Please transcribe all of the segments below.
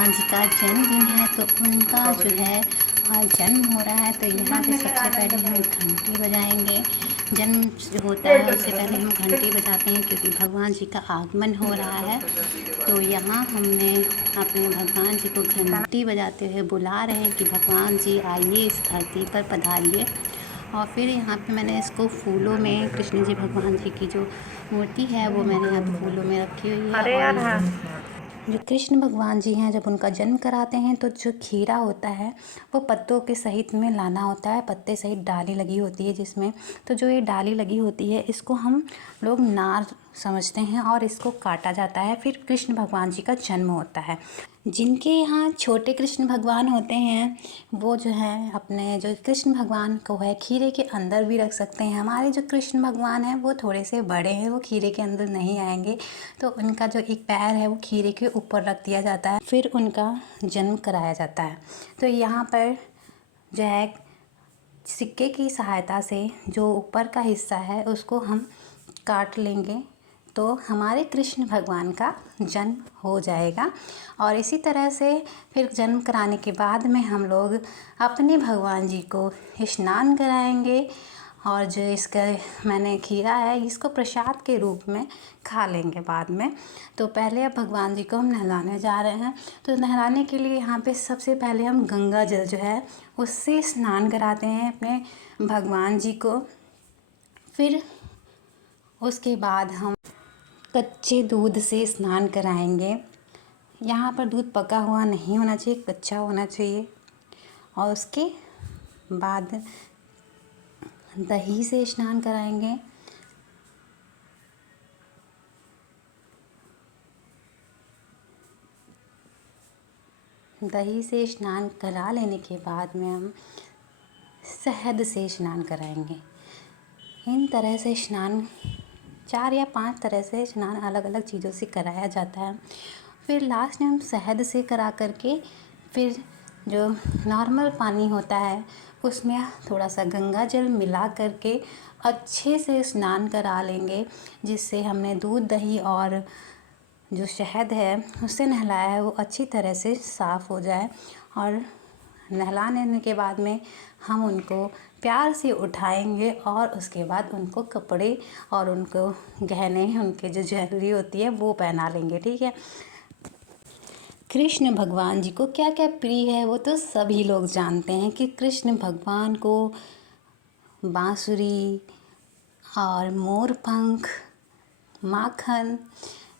भगवान जी का जन्मदिन है, तो उनका जो है जन्म हो रहा है। तो यहाँ पे सबसे पहले हम घंटी बजाएंगे। जन्म जो होता है उससे पहले हम घंटी बजाते हैं, क्योंकि भगवान जी का आगमन हो रहा है। तो यहाँ हमने अपने भगवान जी को घंटी बजाते हुए बुला रहे हैं कि भगवान जी आइए, इस धरती पर पधारिए। और फिर यहाँ पे मैंने इसको फूलों में, कृष्ण जी भगवान जी की जो मूर्ति है वो मैंने यहाँ पे फूलों में रखी हुई है। और यहाँ जो कृष्ण भगवान जी हैं, जब उनका जन्म कराते हैं तो जो खीरा होता है वो पत्तों के सहित में लाना होता है, पत्ते सहित डाली लगी होती है जिसमें। तो जो ये डाली लगी होती है, इसको हम लोग नार समझते हैं और इसको काटा जाता है। फिर कृष्ण भगवान जी का जन्म होता है। जिनके यहाँ छोटे कृष्ण भगवान होते हैं वो जो है अपने जो कृष्ण भगवान को है खीरे के अंदर भी रख सकते हैं। हमारे जो कृष्ण भगवान हैं वो थोड़े से बड़े हैं, वो खीरे के अंदर नहीं आएंगे। तो उनका जो एक पैर है वो खीरे के ऊपर रख दिया जाता है, फिर उनका जन्म कराया जाता है। तो यहाँ पर जो है सिक्के की सहायता से जो ऊपर का हिस्सा है उसको हम काट लेंगे, तो हमारे कृष्ण भगवान का जन्म हो जाएगा। और इसी तरह से फिर जन्म कराने के बाद में हम लोग अपने भगवान जी को स्नान कराएंगे। और जो इसका मैंने खीरा है इसको प्रसाद के रूप में खा लेंगे बाद में। तो पहले अब भगवान जी को हम नहलाने जा रहे हैं। तो नहलाने के लिए यहाँ पे सबसे पहले हम गंगा जल जो है उससे स्नान कराते हैं अपने भगवान जी को। फिर उसके बाद हम कच्चे दूध से स्नान कराएंगे। यहाँ पर दूध पका हुआ नहीं होना चाहिए, कच्चा होना चाहिए। और उसके बाद दही से स्नान कराएंगे। दही से स्नान करा लेने के बाद में हम शहद से स्नान कराएंगे। इन तरह से स्नान 4 या 5 तरह से स्नान अलग अलग चीज़ों से कराया जाता है। फिर लास्ट में हम शहद से करा करके फिर जो नॉर्मल पानी होता है उसमें थोड़ा सा गंगा जल मिला करके अच्छे से स्नान करा लेंगे, जिससे हमने दूध दही और जो शहद है उससे नहलाया है वो अच्छी तरह से साफ़ हो जाए। और नहलाने के बाद में हम उनको प्यार से उठाएंगे और उसके बाद उनको कपड़े और उनको गहने, उनके जो ज्वेलरी होती है वो पहना लेंगे। ठीक है। कृष्ण भगवान जी को क्या क्या प्रिय है वो तो सभी लोग जानते हैं कि कृष्ण भगवान को बांसुरी और मोर पंख, माखन,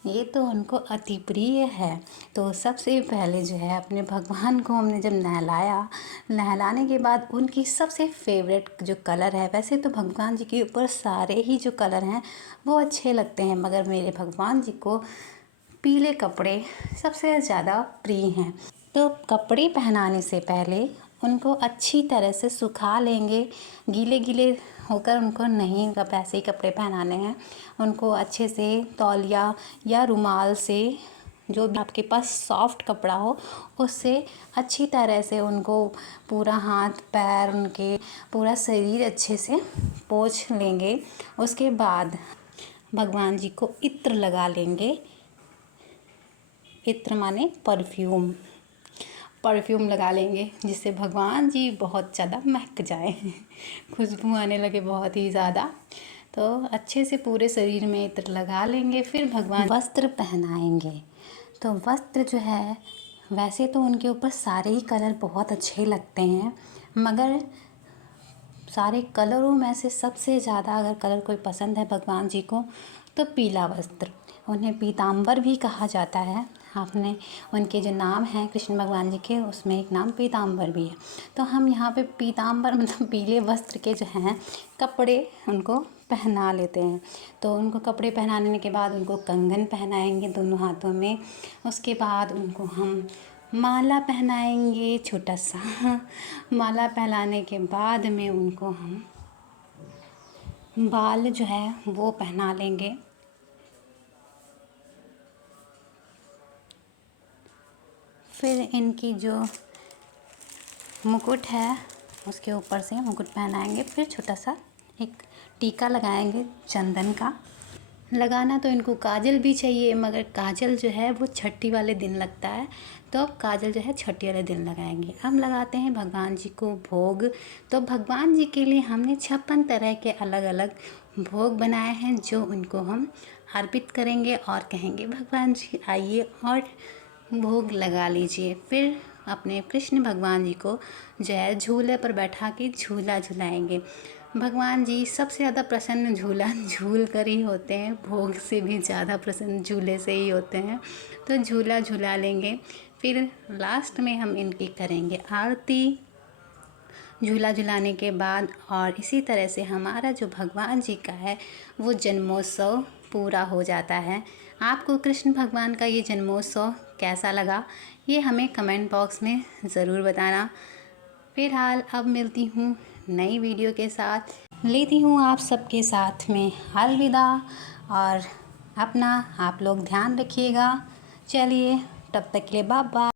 ये तो उनको अति प्रिय है। तो सबसे पहले जो है अपने भगवान को हमने जब नहलाया, नहलाने के बाद उनकी सबसे फेवरेट जो कलर है, वैसे तो भगवान जी के ऊपर सारे ही जो कलर हैं वो अच्छे लगते हैं, मगर मेरे भगवान जी को पीले कपड़े सबसे ज़्यादा प्रिय हैं। तो कपड़े पहनाने से पहले उनको अच्छी तरह से सुखा लेंगे। गीले गीले होकर उनको नहीं वैसे ही कपड़े पहनाने हैं। उनको अच्छे से तौलिया या रुमाल से, जो भी आपके पास सॉफ्ट कपड़ा हो उससे अच्छी तरह से उनको पूरा हाथ पैर, उनके पूरा शरीर अच्छे से पोंछ लेंगे। उसके बाद भगवान जी को इत्र लगा लेंगे। इत्र माने परफ्यूम, परफ्यूम लगा लेंगे जिससे भगवान जी बहुत ज़्यादा महक जाए, खुशबू आने लगे बहुत ही ज़्यादा। तो अच्छे से पूरे शरीर में इत्र लगा लेंगे। फिर भगवान वस्त्र पहनाएंगे। तो वस्त्र जो है वैसे तो उनके ऊपर सारे ही कलर बहुत अच्छे लगते हैं, मगर सारे कलरों में से सबसे ज़्यादा अगर कलर कोई पसंद है भगवान जी को तो पीला वस्त्र, उन्हें पीताम्बर भी कहा जाता है। आपने उनके जो नाम हैं कृष्ण भगवान जी के उसमें एक नाम पीताम्बर भी है। तो हम यहाँ पे पीताम्बर मतलब पीले वस्त्र के जो हैं कपड़े उनको पहना लेते हैं। तो उनको कपड़े पहनाने के बाद उनको कंगन पहनाएंगे दोनों हाथों में। उसके बाद उनको हम माला पहनाएंगे, छोटा सा माला पहनाने के बाद में उनको हम बाल जो है वो पहना लेंगे। फिर इनकी जो मुकुट है उसके ऊपर से मुकुट पहनाएंगे। फिर छोटा सा एक टीका लगाएंगे चंदन का। लगाना तो इनको काजल भी चाहिए, मगर काजल जो है वो छठी वाले दिन लगता है, तो काजल जो है छठी वाले दिन लगाएंगे। हम लगाते हैं भगवान जी को भोग। तो भगवान जी के लिए हमने 56 तरह के अलग अलग भोग बनाए हैं, जो उनको हम अर्पित करेंगे और कहेंगे भगवान जी आइए और भोग लगा लीजिए। फिर अपने कृष्ण भगवान जी को जो है झूले पर बैठा के झूला झुलाएंगे। भगवान जी सबसे ज़्यादा प्रसन्न झूला झूल कर ही होते हैं, भोग से भी ज़्यादा प्रसन्न झूले से ही होते हैं। तो झूला झुला लेंगे, फिर लास्ट में हम इनकी करेंगे आरती झूला झुलाने के बाद। और इसी तरह से हमारा जो भगवान जी का है वो जन्मोत्सव पूरा हो जाता है। आपको कृष्ण भगवान का ये जन्मोत्सव कैसा लगा, ये हमें कमेंट बॉक्स में ज़रूर बताना। फिलहाल अब मिलती हूँ नई वीडियो के साथ, लेती हूँ आप सबके साथ में अलविदा। और अपना आप लोग ध्यान रखिएगा। चलिए तब तक के लिए बाय बाय।